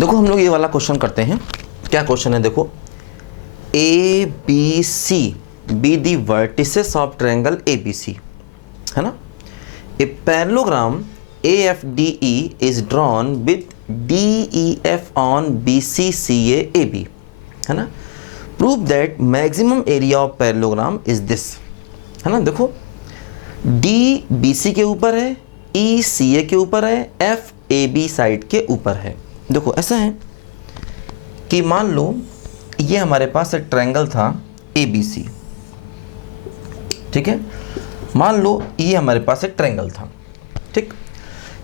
देखो हम लोग ये वाला क्वेश्चन करते हैं। क्या क्वेश्चन है देखो, A B C be the vertices of triangle A B C, है ना। A parallelogram A F D E is drawn with D E F on B C C A B, है ना। Prove that maximum area of parallelogram is this, है ना। देखो D B C के ऊपर है, ई सी ए के ऊपर है, एफ ए बी साइड के ऊपर है। देखो ऐसा है कि मान लो ये हमारे पास एक ट्रायंगल था ए बी सी, ठीक है। मान लो ये हमारे पास एक ट्रायंगल था, ठीक,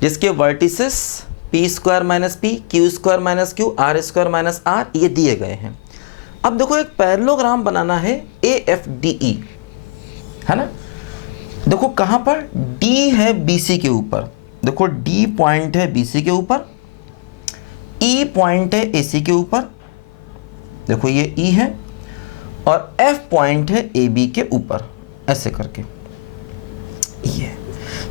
जिसके vertices P square minus P, Q square minus Q, R square minus R ये दिए गए हैं। अब देखो एक पैरेललोग्राम बनाना है ए एफ डी ई, है ना। देखो कहाँ पर डी है बी सी के ऊपर, देखो डी पॉइंट है बी सी के ऊपर, ई पॉइंट है ए सी के ऊपर, देखो ये ई है, और एफ पॉइंट है ए बी के ऊपर, ऐसे करके ये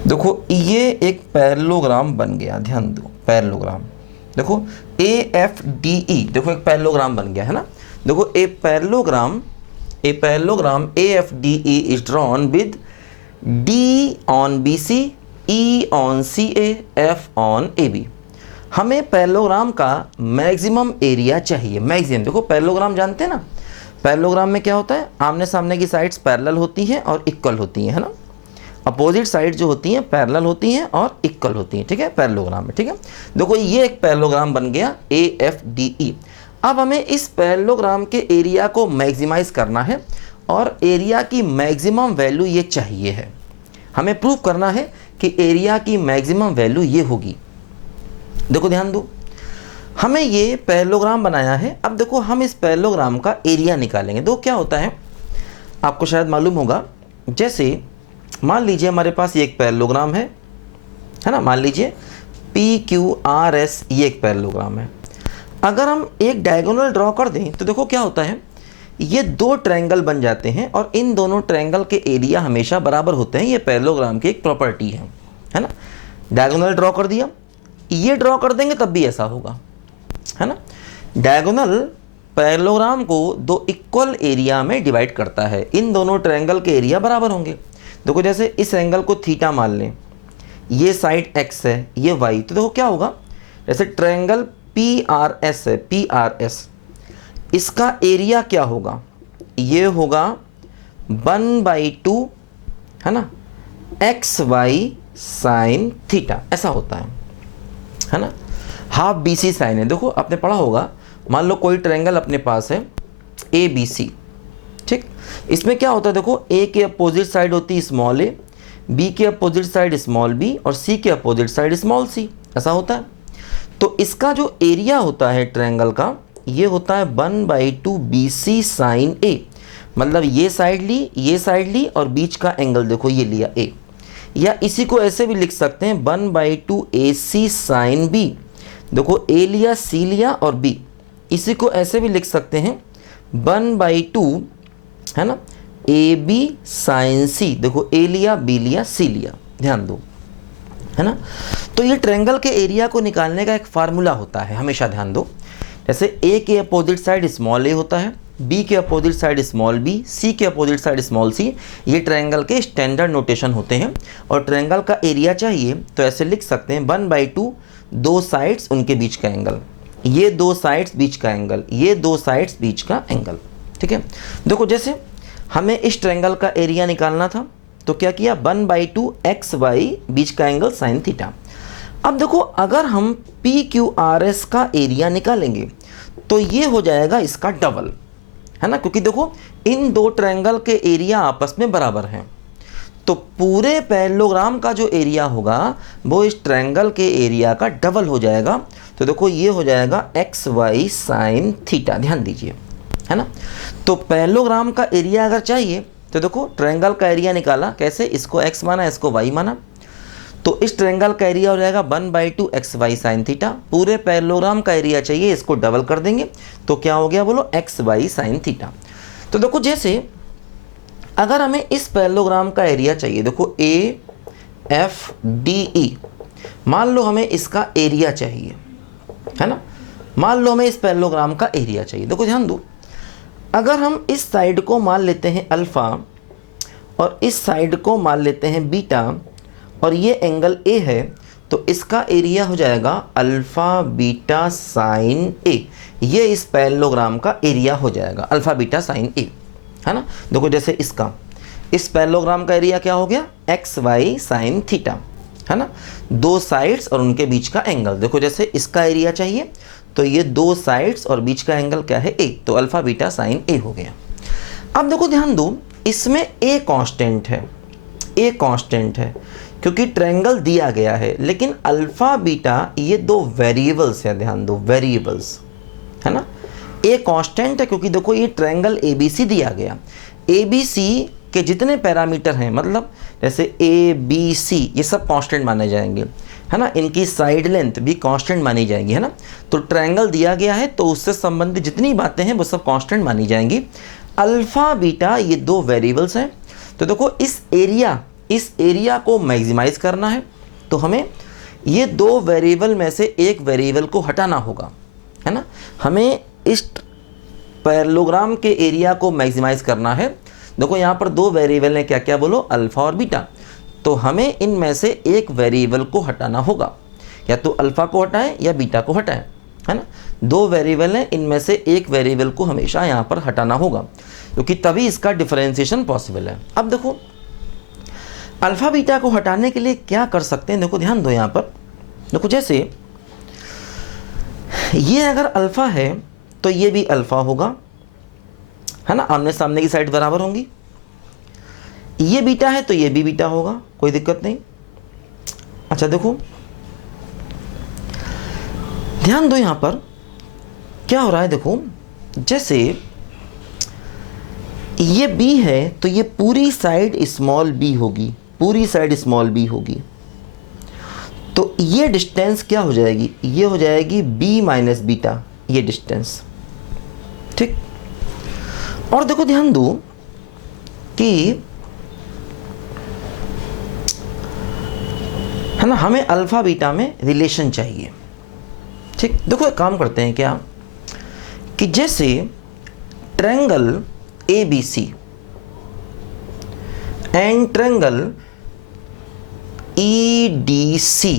देखो ये एक पैरेललोग्राम बन गया। ध्यान दो पैरेललोग्राम, देखो ए एफ डी ई, देखो एक पैरेललोग्राम बन गया, है ना। देखो a parallelogram A F D E is drawn with D on B C, E on C A, F on A B. हमें पैरेललोग्राम का मैक्सिमम एरिया चाहिए। मैक्सिमम देखो पैरेललोग्राम जानते हैं ना, पैरेललोग्राम में क्या होता है, आमने सामने की साइड्स पैरेलल होती हैं और इक्वल होती हैं, है ना। अपोजिट साइड जो होती हैं पैरेलल होती हैं और इक्वल होती हैं, ठीक है, पैरेललोग्राम में, ठीक है। देखो ये एक पैरेललोग्राम बन गया ए एफ डी ई। अब हमें इस पैरेललोग्राम के एरिया को मैक्सिमाइज करना है और एरिया की मैक्सिमम वैल्यू ये चाहिए है। हमें प्रूव करना है कि एरिया की मैक्सिमम वैल्यू ये होगी। देखो ध्यान दो, हमें ये पैरेललोग्राम बनाया है। अब देखो हम इस पैरेललोग्राम का एरिया निकालेंगे। तो क्या होता है आपको शायद मालूम होगा, जैसे मान लीजिए हमारे पास ये एक पैरेललोग्राम है ना। मान लीजिए पी क्यू आर एस ये एक पैरेललोग्राम है। अगर हम एक डायगोनल ड्रॉ कर दें तो देखो क्या होता है, ये दो ट्रायंगल बन जाते हैं और इन दोनों ट्रायंगल के एरिया हमेशा बराबर होते हैं। ये पैरेललोग्राम की एक प्रॉपर्टी है ना। डायगोनल ड्रॉ कर दिया, ये ड्रॉ कर देंगे तब भी ऐसा होगा, है ना। डायगोनल पैरेललोग्राम को दो इक्वल एरिया में डिवाइड करता है, इन दोनों ट्रायंगल के एरिया बराबर होंगे। देखो जैसे इस एंगल को थीटा मान लें, ये साइड एक्स है, ये वाई, तो देखो क्या होगा, जैसे ट्रायंगल पी आर एस है, पी आर एस, इसका एरिया क्या होगा, ये होगा 1/2, है ना, एक्स वाई साइन थीटा, ऐसा होता है ना। हाफ बी सी साइन है। देखो आपने पढ़ा होगा, मान लो कोई ट्रायंगल अपने पास है ए बी सी, ठीक, इसमें क्या होता है, देखो ए के अपोजिट साइड होती है स्मॉल ए, बी के अपोजिट साइड स्मॉल बी और सी के अपोजिट साइड स्मॉल सी, ऐसा होता है। तो इसका जो एरिया होता है ट्रायंगल का, ये होता है 1/2 बी सी साइन ए, मतलब ये साइड ली और बीच का एंगल देखो ये लिया ए, या इसी को ऐसे भी लिख सकते हैं 1/2 ए सी साइन बी, देखो ए लिया, सी लिया और बी, इसी को ऐसे भी लिख सकते हैं 1/2, है ना, ए बी साइन सी, देखो ए लिया, बी लिया, सी लिया, ध्यान दो, है ना। तो ये ट्रायंगल के एरिया को निकालने का एक फार्मूला होता है, हमेशा ध्यान दो। जैसे ए के अपोजिट साइड स्मॉल ए होता है, बी के अपोजिट साइड स्मॉल बी, सी के अपोजिट साइड स्मॉल सी, ये ट्रायंगल के स्टैंडर्ड नोटेशन होते हैं। और ट्रायंगल का एरिया चाहिए तो ऐसे लिख सकते हैं 1/2 दो साइड्स उनके बीच का एंगल, ये दो साइड्स बीच का एंगल, ये दो साइड्स बीच का एंगल, ठीक है। देखो जैसे हमें इस ट्रायंगल का एरिया निकालना था तो क्या किया, 1/2 एक्स वाई बीच का एंगल साइन थीटा। अब देखो अगर हम पी क्यू आर एस का एरिया निकालेंगे तो ये हो जाएगा इसका डबल, है ना, क्योंकि देखो इन दो ट्रायंगल के एरिया आपस में बराबर हैं। तो पूरे पैरेललोग्राम का जो एरिया होगा वो इस ट्रायंगल के एरिया का डबल हो जाएगा। तो देखो ये हो जाएगा एक्स वाई साइन थीटा, ध्यान दीजिए, है ना। तो पैरेललोग्राम का एरिया अगर चाहिए तो देखो ट्रायंगल का एरिया निकाला कैसे, इसको x माना, इसको y माना, तो इस ट्रायंगल का एरिया हो जाएगा 1/2 एक्स वाई साइन थीटा। पूरे पैरेललोग्राम का एरिया चाहिए, इसको डबल कर देंगे तो क्या हो गया बोलो, एक्स वाई साइन थीटा। तो देखो जैसे अगर हमें इस पैरेललोग्राम का एरिया चाहिए, देखो ए एफ डी ई, मान लो हमें इसका एरिया चाहिए, है ना, मान लो हमें इस पैरेललोग्राम का एरिया चाहिए। देखो ध्यान दो, अगर हम इस साइड को मान लेते हैं अल्फ़ा और इस साइड को मान लेते हैं बीटा और ये एंगल ए है, तो इसका एरिया हो जाएगा अल्फ़ा बीटा साइन ए। ये इस पैरेललोग्राम का एरिया हो जाएगा अल्फ़ा बीटा साइन ए, है ना। देखो जैसे इसका, इस पैरेललोग्राम का एरिया क्या हो गया, एक्स वाई साइन थीटा, है ना। दो साइड्स और उनके बीच का एंगल। देखो जैसे इसका एरिया चाहिए तो ये दो साइड्स और बीच का एंगल क्या है, ए, तो अल्फ़ा बीटा साइन ए हो गया। अब देखो ध्यान दो, इसमें ए कांस्टेंट है, ए कांस्टेंट है क्योंकि ट्रायंगल दिया गया है, लेकिन अल्फ़ा बीटा ये दो वेरिएबल्स हैं, ध्यान दो वेरिएबल्स, है ना। ए कांस्टेंट है क्योंकि देखो ये ट्रायंगल ए बी सी दिया गया, ए बी सी के जितने पैरामीटर हैं, मतलब जैसे ए बी सी ये सब कांस्टेंट माने जाएंगे, है ना। इनकी साइड लेंथ भी कांस्टेंट मानी जाएंगी, है ना। तो ट्रायंगल दिया गया है तो उससे संबंधित जितनी बातें हैं वो सब कांस्टेंट मानी जाएंगी। अल्फ़ा बीटा ये दो वेरिएबल्स हैं। तो देखो इस एरिया को मैक्सिमाइज करना है तो हमें ये दो वेरिएबल में से एक वेरिएबल को हटाना होगा, है ना। हमें इस पैरेललोग्राम के एरिया को मैक्सिमाइज करना है। देखो यहाँ पर दो वेरिएबल हैं, क्या क्या बोलो, अल्फ़ा और बीटा। तो हमें इनमें से एक वेरिएबल को हटाना होगा, या तो अल्फ़ा को हटाएं या बीटा को हटाएं, है ना। दो वेरिएबल हैं, इनमें से एक वेरिएबल को हमेशा यहाँ पर हटाना होगा क्योंकि तभी इसका डिफरेंशिएशन पॉसिबल है। अब देखो अल्फ़ा बीटा को हटाने के लिए क्या कर सकते हैं, देखो ध्यान दो यहाँ पर। देखो जैसे ये अगर अल्फ़ा है तो ये भी अल्फ़ा होगा, है ना, आमने सामने की साइड बराबर होंगी। ये बीटा है तो ये भी बीटा होगा, कोई दिक्कत नहीं। अच्छा देखो ध्यान दो यहाँ पर क्या हो रहा है। देखो जैसे ये b है तो ये पूरी साइड स्मॉल b होगी, पूरी साइड स्मॉल b होगी। तो ये डिस्टेंस क्या हो जाएगी, ये हो जाएगी b माइनस बीटा, ये डिस्टेंस, ठीक। और देखो ध्यान दो कि, है ना, हमें अल्फ़ा बीटा में रिलेशन चाहिए, ठीक। देखो एक काम करते हैं क्या कि जैसे triangle A B C and triangle E D C,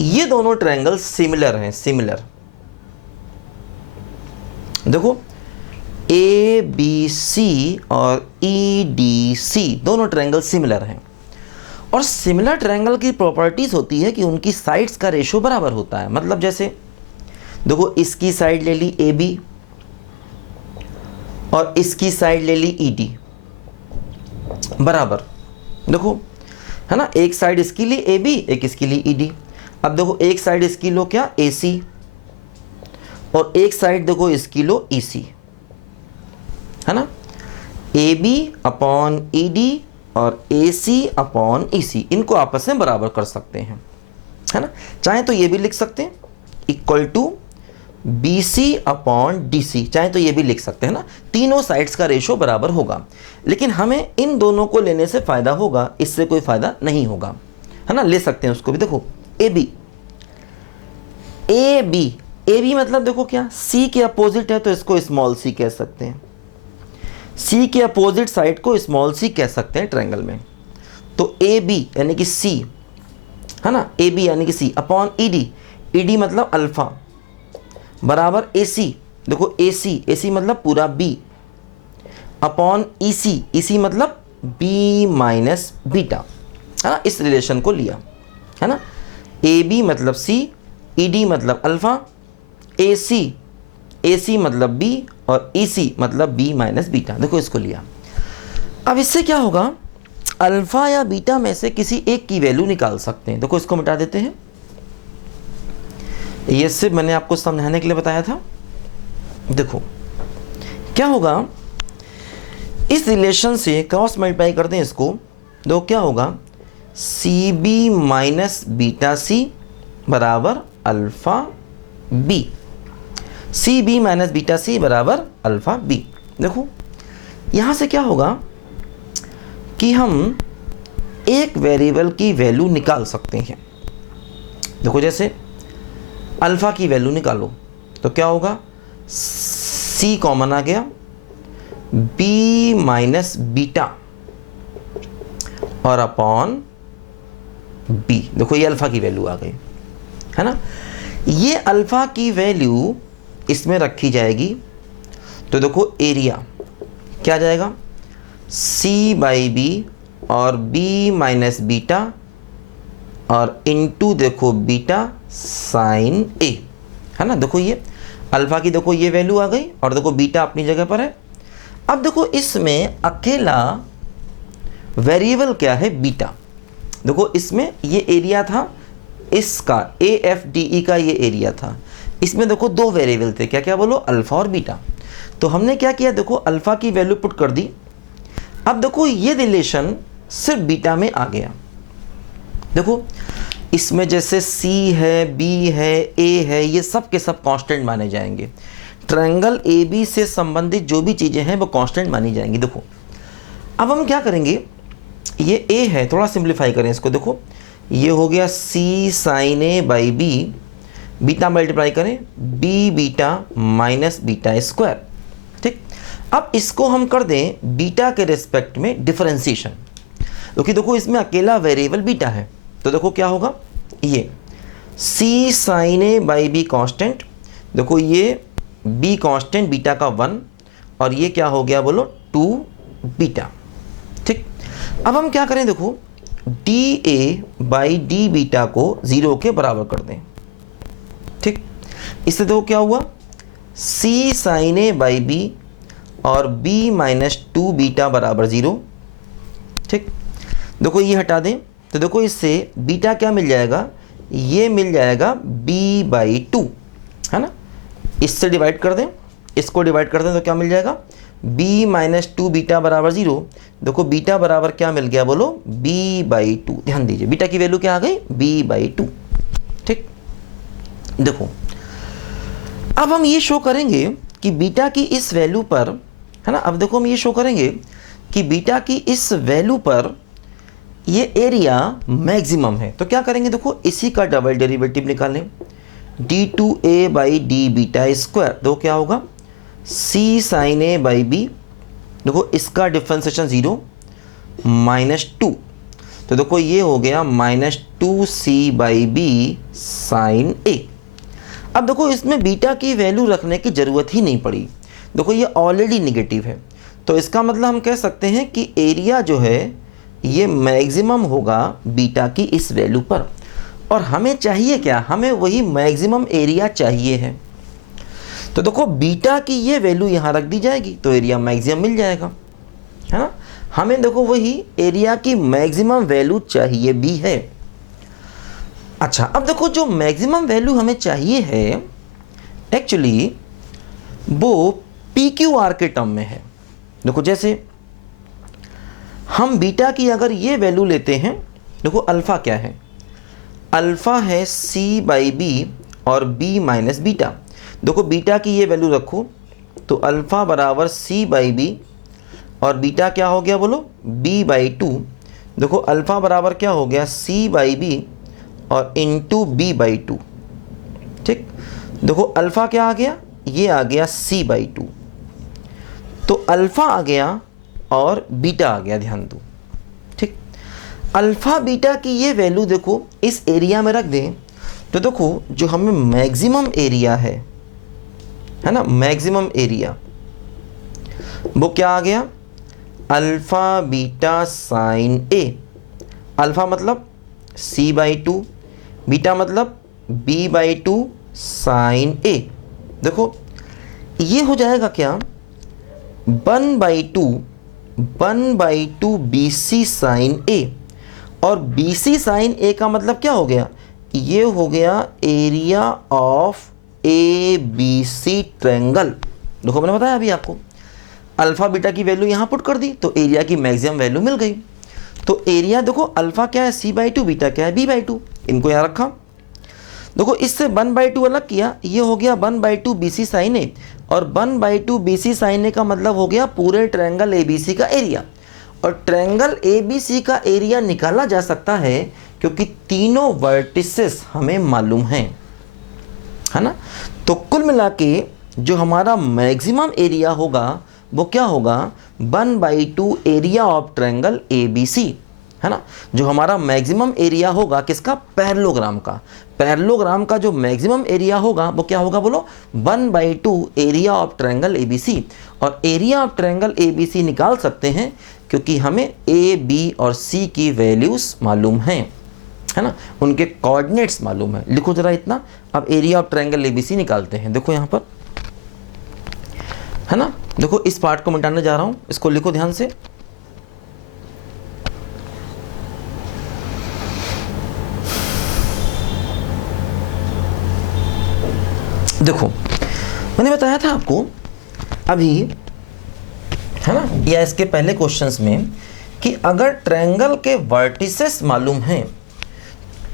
ये दोनों ट्रायंगल सिमिलर हैं, सिमिलर। देखो ए बी सी और ई डी सी दोनों ट्रायंगल सिमिलर हैं, और सिमिलर ट्रायंगल की प्रॉपर्टीज होती है कि उनकी साइड्स का रेशो बराबर होता है। मतलब जैसे देखो इसकी साइड ले ली ए बी और इसकी साइड ले ली ई डी, बराबर। देखो है ना, एक साइड इसकी ली ए बी, एक इसकी ली ई डी। अब देखो एक साइड इसकी लो क्या, ए सी, और एक साइड देखो इसकी लो ई सी, है ना। A B upon E D और ए सी अपॉन ई सी, इनको आपस में बराबर कर सकते हैं, है ना। चाहे तो ये भी लिख सकते हैं equal to B C upon D C, चाहे तो ये भी लिख सकते हैं ना। तीनों साइड्स का रेशो बराबर होगा, लेकिन हमें इन दोनों को लेने से फ़ायदा होगा, इससे कोई फ़ायदा नहीं होगा, है ना। ले सकते हैं उसको भी। देखो A B, A B, A B मतलब देखो क्या, सी के अपोजिट है तो इसको स्मॉल सी कह सकते हैं, सी के अपोजिट साइड को स्मॉल सी कह सकते हैं ट्रायंगल में। तो ए बी यानी कि सी, है ना, ए बी यानी कि C upon E D, E D मतलब अल्फ़ा, बराबर ए सी, देखो ए सी मतलब पूरा बी, अपॉन ई सी मतलब बी माइनस बीटा, है ना। इस रिलेशन को लिया, है ना। ए बी मतलब सी, ई डी मतलब अल्फ़ा, ए सी मतलब बी और ई सी मतलब बी माइनस बीटा, देखो इसको लिया। अब इससे क्या होगा, अल्फ़ा या बीटा में से किसी एक की वैल्यू निकाल सकते हैं। देखो इसको मिटा देते हैं, ये सिर्फ मैंने आपको समझाने के लिए बताया था। देखो क्या होगा, इस रिलेशन से क्रॉस मल्टीप्लाई करते हैं इसको, देखो क्या होगा, C B minus beta C बराबर alpha B, C B minus beta C बराबर अल्फ़ा बी। देखो यहाँ से क्या होगा कि हम एक वेरिएबल की वैल्यू निकाल सकते हैं। देखो जैसे अल्फ़ा की वैल्यू निकालो, तो क्या होगा, C कॉमन आ गया, B माइनस बीटा और अपॉन B। देखो ये अल्फा की वैल्यू आ गई, है ना। ये अल्फा की वैल्यू इसमें रखी जाएगी तो देखो एरिया क्या जाएगा, C बाई बी और B माइनस बीटा और इनटू देखो बीटा साइन ए, है ना। देखो ये अल्फा की देखो ये वैल्यू आ गई और देखो बीटा अपनी जगह पर है। अब देखो इसमें अकेला वेरिएबल क्या है, बीटा। देखो इसमें ये एरिया था इसका, AFDE का ये एरिया था। इसमें देखो दो वेरिएबल थे, क्या क्या बोलो, अल्फा और बीटा। तो हमने क्या किया, देखो अल्फा की वैल्यू पुट कर दी। अब देखो ये रिलेशन सिर्फ बीटा में आ गया। देखो इसमें जैसे C है, B है, A है, ये सब के सब कांस्टेंट माने जाएंगे। ट्रायंगल AB से संबंधित जो भी चीज़ें हैं वो कांस्टेंट मानी जाएंगी। देखो अब हम क्या करेंगे, ये A है, थोड़ा सिंप्लीफाई करें इसको। देखो ये हो गया C sine A by B, beta multiply करें B beta minus beta square, ठीक। अब इसको हम कर दें बीटा के रिस्पेक्ट में डिफरेंशिएशन, क्योंकि देखो इसमें अकेला वेरिएबल बीटा है। तो देखो क्या होगा, ये C sine A by B constant, देखो ये B कांस्टेंट बीटा का 1 और ये क्या हो गया बोलो 2 बीटा, ठीक। अब हम क्या करें, देखो DA बाई D बीटा को 0 के बराबर कर दें, ठीक। इससे देखो क्या हुआ, C sine A by B और B माइनस 2 बीटा बराबर 0, ठीक। देखो ये हटा दें तो देखो इससे बीटा क्या मिल जाएगा, ये मिल जाएगा B बाई 2, है ना। इससे डिवाइड कर दें, इसको डिवाइड कर दें तो क्या मिल जाएगा, B माइनस 2 बीटा बराबर 0। देखो बीटा बराबर क्या मिल गया बोलो, B बाई 2। ध्यान दीजिए बीटा की वैल्यू क्या आ गई, B बाई 2, ठीक। देखो अब हम ये शो करेंगे कि बीटा की इस वैल्यू पर, है ना। अब देखो हम ये शो करेंगे कि बीटा की इस वैल्यू पर ये एरिया मैक्सिमम है। तो क्या करेंगे, देखो इसी का डबल डेरिवेटिव निकालें, D2A by D beta square. देखो क्या होगा, C sine A by B, देखो इसका डिफ्रेंसिएशन 0 माइनस 2, तो देखो ये हो गया minus 2C by B sine A। अब देखो इसमें बीटा की वैल्यू रखने की ज़रूरत ही नहीं पड़ी, देखो ये ऑलरेडी निगेटिव है। तो इसका मतलब हम कह सकते हैं कि एरिया जो है ये मैक्सिमम होगा बीटा की इस वैल्यू पर। और हमें चाहिए क्या, हमें वही मैक्सिमम एरिया चाहिए है। तो देखो बीटा की ये वैल्यू यहाँ रख दी जाएगी तो एरिया मैक्सिमम मिल जाएगा, है ना। हमें देखो वही एरिया की मैक्सिमम वैल्यू चाहिए भी है। अच्छा अब देखो जो मैक्सिमम वैल्यू हमें चाहिए है एक्चुअली वो PQR के टर्म में है। देखो जैसे हम बीटा की अगर ये वैल्यू लेते हैं, देखो अल्फ़ा क्या है, अल्फ़ा है C बाई B और B माइनस बीटा। देखो बीटा की ये वैल्यू रखो तो अल्फ़ा बराबर C बाई B और बीटा क्या हो गया बोलो, B बाई 2। देखो अल्फ़ा बराबर क्या हो गया, C बाई B और इंटू B बाई 2, ठीक। देखो अल्फ़ा क्या आ गया, ये आ गया C बाई 2, तो अल्फ़ा आ गया और बीटा आ गया, ध्यान दो, ठीक। अल्फ़ा बीटा की ये वैल्यू देखो इस एरिया में रख दें तो देखो जो हमें मैक्सिमम एरिया है ना, मैक्सिमम एरिया वो क्या आ गया, alpha beta sine A। Alpha मतलब C बाई 2, बीटा मतलब B बाई 2 साइन A। देखो ये हो जाएगा क्या, 1 बाई 2 BC साइन A। और BC साइन A का मतलब क्या हो गया, ये हो गया एरिया ऑफ ABC ट्रायंगल। देखो मैंने बताया अभी आपको, अल्फ़ा बीटा की वैल्यू यहाँ पुट कर दी तो एरिया की मैक्सिमम वैल्यू मिल गई। तो एरिया देखो अल्फ़ा क्या है C बाई 2, बीटा क्या है B बाई 2, इनको यहाँ रखा। देखो इससे 1 बाई 2 अलग किया, ये हो गया 1 बाई 2 BC साइन A और 1 बाई 2 BC साइन A का मतलब हो गया पूरे ट्रायंगल ABC का एरिया। और ट्रायंगल ABC का एरिया निकाला जा सकता है क्योंकि तीनों वर्टिसेस हमें मालूम हैं, है ना। तो कुल मिला के जो हमारा मैक्सिमम एरिया होगा वो क्या होगा, 1/2 एरिया ऑफ ट्रायंगल ABC, है ना। जो हमारा मैक्सिमम एरिया होगा किसका, पैरेललोग्राम का। पैरेललोग्राम का जो मैक्सिमम एरिया होगा वो क्या होगा, बोलो 1/2 एरिया ऑफ ट्रायंगल ABC। और एरिया ऑफ ट्रायंगल ABC निकाल सकते हैं क्योंकि हमें A, B और C की वैल्यूज मालूम हैं, है ना, उनके कोऑर्डिनेट्स मालूम है। लिखो जरा इतना। अब एरिया ऑफ ट्रायंगल ABC निकालते हैं। देखो यहाँ पर, है ना, देखो इस पार्ट को मिटाने जा रहा हूं, इसको लिखो ध्यान से। देखो मैंने बताया था आपको अभी, है ना, या इसके पहले क्वेश्चंस में, कि अगर ट्रायंगल के वर्टिसेस मालूम हैं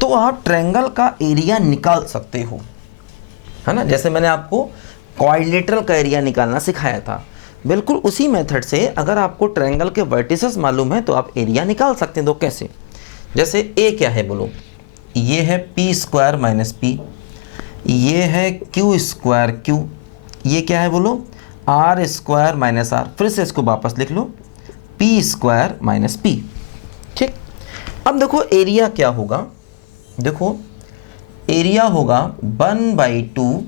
तो आप ट्रायंगल का एरिया निकाल सकते हो, है ना। जैसे मैंने आपको क्वाड्रिलेटरल का एरिया निकालना सिखाया था, बिल्कुल उसी मेथड से अगर आपको ट्रायंगल के वर्टिसेस मालूम है तो आप एरिया निकाल सकते हैं। तो कैसे, जैसे ए क्या है बोलो, ये है p² - p, ये है q²q, ये क्या है बोलो r² - r। फिर से इसको वापस लिख लो, p² - p। ठीक, अब देखो एरिया क्या होगा, देखो एरिया होगा 1/2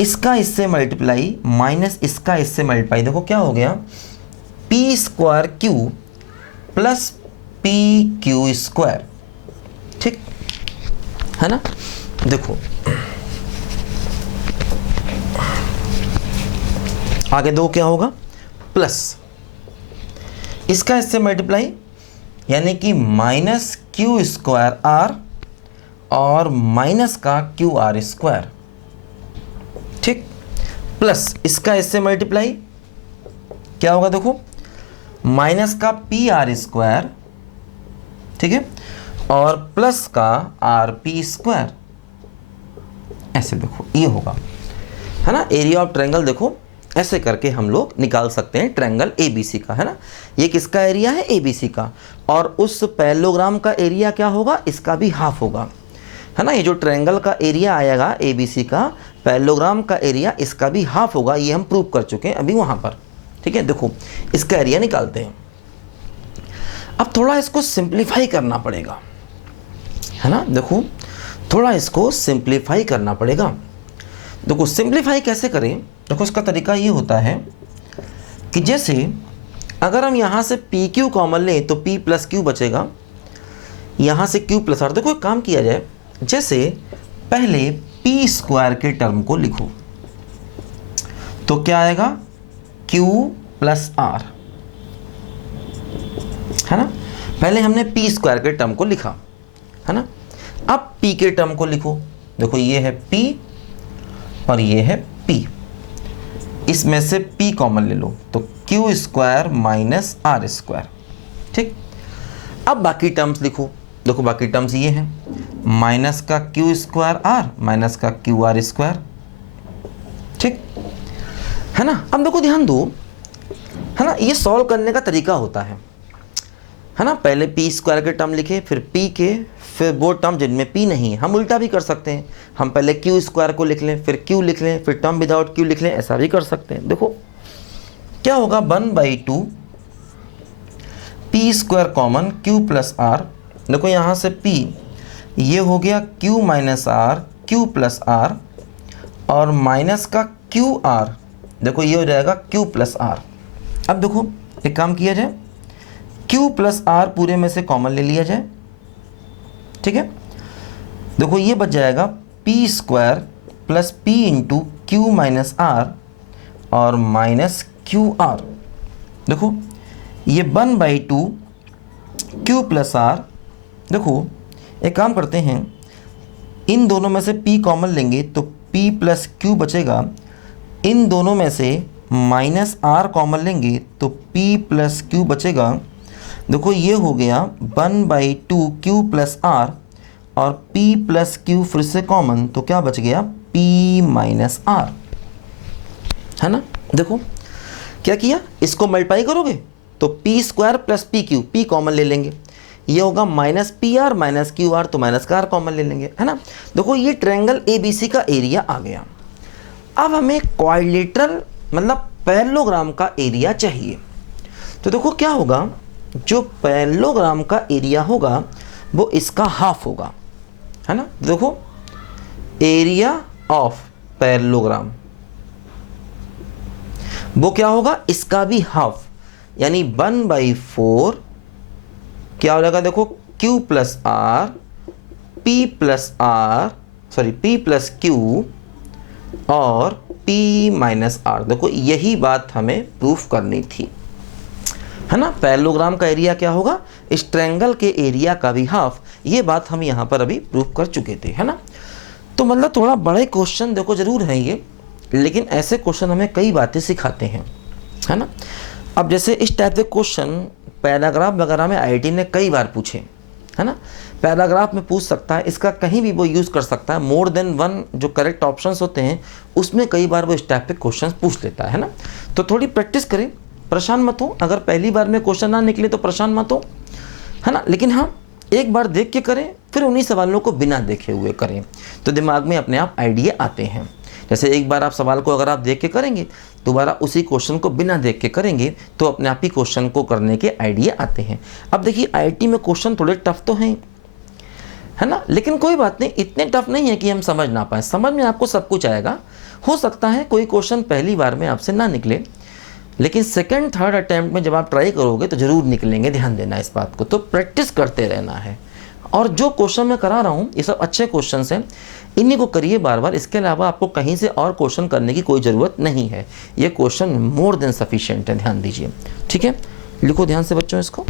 इसका इससे मल्टीप्लाई माइनस इसका इससे मल्टीप्लाई। देखो क्या हो गया, p² प्लस pq²। ठीक है ना। देखो आगे दो क्या होगा, प्लस इसका इससे मल्टीप्लाई यानी कि -q² और माइनस का QR²। ठीक, प्लस इसका इससे मल्टीप्लाई क्या होगा, देखो माइनस का PR², ठीक है, और प्लस का RP²। ऐसे देखो ये होगा, है ना। एरिया ऑफ ट्रायंगल देखो ऐसे करके हम लोग निकाल सकते हैं ट्रायंगल ABC का, है ना। ये किसका एरिया है, ABC का। और उस पैरेललोग्राम का एरिया क्या होगा, इसका भी हाफ होगा, है ना। ये जो ट्रायंगल का एरिया आएगा ABC का, पैरेललोग्राम का एरिया इसका भी हाफ होगा। ये हम प्रूव कर चुके हैं अभी वहाँ पर। ठीक है, देखो इसका एरिया निकालते हैं। अब थोड़ा इसको सिंप्लीफाई करना पड़ेगा, है ना। देखो थोड़ा इसको सिंप्लीफाई करना पड़ेगा। देखो सिंप्लीफाई कैसे करें, देखो इसका तरीका ये होता है कि जैसे अगर हम यहाँ से PQ कॉमन लें तो P + Q बचेगा, यहाँ से Q + R। देखो एक काम किया जाए, जैसे पहले p² के टर्म को लिखो तो क्या आएगा, Q + R, है ना। पहले हमने p² के टर्म को लिखा, है ना। अब p के टर्म को लिखो, देखो ये है p और ये है p, इसमें से p कॉमन ले लो तो q² - r²। ठीक, अब बाकी टर्म्स लिखो, देखो बाकी टर्म्स ये हैं, माइनस का q²r माइनस का QR²। ठीक है ना। अब देखो ध्यान दो, है ना, ये सॉल्व करने का तरीका होता है ना। पहले p² के टर्म लिखे, फिर p के, फिर वो टर्म जिनमें p नहीं है। हम उल्टा भी कर सकते हैं, हम पहले q² को लिख लें, फिर q लिख लें, फिर टर्म विदाउट q लिख लें, ऐसा भी कर सकते हैं। देखो क्या होगा, 1/2 p² कॉमन q + r। देखो यहाँ से p ये हो गया q - r, q + r और माइनस का QR। देखो ये हो जाएगा q + r। अब देखो एक काम किया जाए, q + r पूरे में से कॉमन ले लिया जाए। ठीक है, देखो ये बच जाएगा p² plus p × q - r और माइनस QR। देखो ये 1/2 q + r। देखो एक काम करते हैं, इन दोनों में से p कॉमन लेंगे तो p + q बचेगा, इन दोनों में से -r कॉमन लेंगे तो p + q बचेगा। देखो ये हो गया 1/2 q + r और p + q फिर से कॉमन, तो क्या बच गया, p - r, है ना। देखो क्या किया, इसको मल्टीप्लाई करोगे तो p² + pq, p कॉमन ले लेंगे, ये होगा minus P R minus Q are, तो माइनस का आर कॉमन ले लेंगे, है ना। देखो ये ट्रायंगल ए बी सी का एरिया आ गया। अब हमें क्वाड्रिलेटरल मतलब पैरेललोग्राम का एरिया चाहिए। तो देखो क्या होगा, जो पैरेललोग्राम का एरिया होगा वो इसका हाफ होगा, है ना। देखो एरिया ऑफ पैरेललोग्राम वो क्या होगा, इसका भी हाफ, यानी 1/4 क्या हो जाएगा, देखो Q plus R P plus R sorry P plus Q और P माइनस आर। देखो यही बात हमें प्रूफ करनी थी, है ना। पैरेललोग्राम का एरिया क्या होगा, इस ट्रायंगल के एरिया का भी हाफ, ये बात हम यहाँ पर अभी प्रूफ कर चुके थे, है ना। तो मतलब थोड़ा बड़े क्वेश्चन देखो जरूर हैं ये, लेकिन ऐसे क्वेश्चन हमें कई बातें सिखाते हैं, है ना। अब जैसे इस टाइप के क्वेश्चन पैराग्राफ वगैरह में आईआईटी ने कई बार पूछे, है ना। पैराग्राफ में पूछ सकता है, इसका कहीं भी वो यूज़ कर सकता है, मोर देन वन जो करेक्ट ऑप्शंस होते हैं उसमें कई बार वो इस टाइप के क्वेश्चन पूछ लेता है ना। तो थोड़ी प्रैक्टिस करें, परेशान मत हो, अगर पहली बार में क्वेश्चन ना निकले तो परेशान मत हो, है ना। लेकिन हाँ, एक बार देख के करें, फिर उन्हीं सवालों को बिना देखे हुए करें, तो दिमाग में अपने आप आइडिया आते हैं। जैसे एक बार आप सवाल को अगर आप देख के करेंगे, दोबारा उसी क्वेश्चन को बिना देख के करेंगे तो अपने आप ही क्वेश्चन को करने के आइडिया आते हैं। अब देखिए आईआईटी में क्वेश्चन थोड़े टफ तो हैं, है ना, लेकिन कोई बात नहीं, इतने टफ नहीं है कि हम समझ ना पाए, समझ में आपको सब कुछ आएगा। हो सकता है कोई क्वेश्चन पहली बार में आपसे ना निकले, लेकिन सेकंड थर्ड अटैम्प्ट में जब आप ट्राई करोगे तो ज़रूर निकलेंगे, ध्यान देना इस बात को। तो प्रैक्टिस करते रहना है, और जो क्वेश्चन मैं करा रहा हूँ ये सब अच्छे क्वेश्चन हैं, इन्हीं को करिए बार बार। इसके अलावा आपको कहीं से और क्वेश्चन करने की कोई ज़रूरत नहीं है, ये क्वेश्चन मोर देन सफिशिएंट है, ध्यान दीजिए, ठीक है। लिखो ध्यान से बच्चों इसको।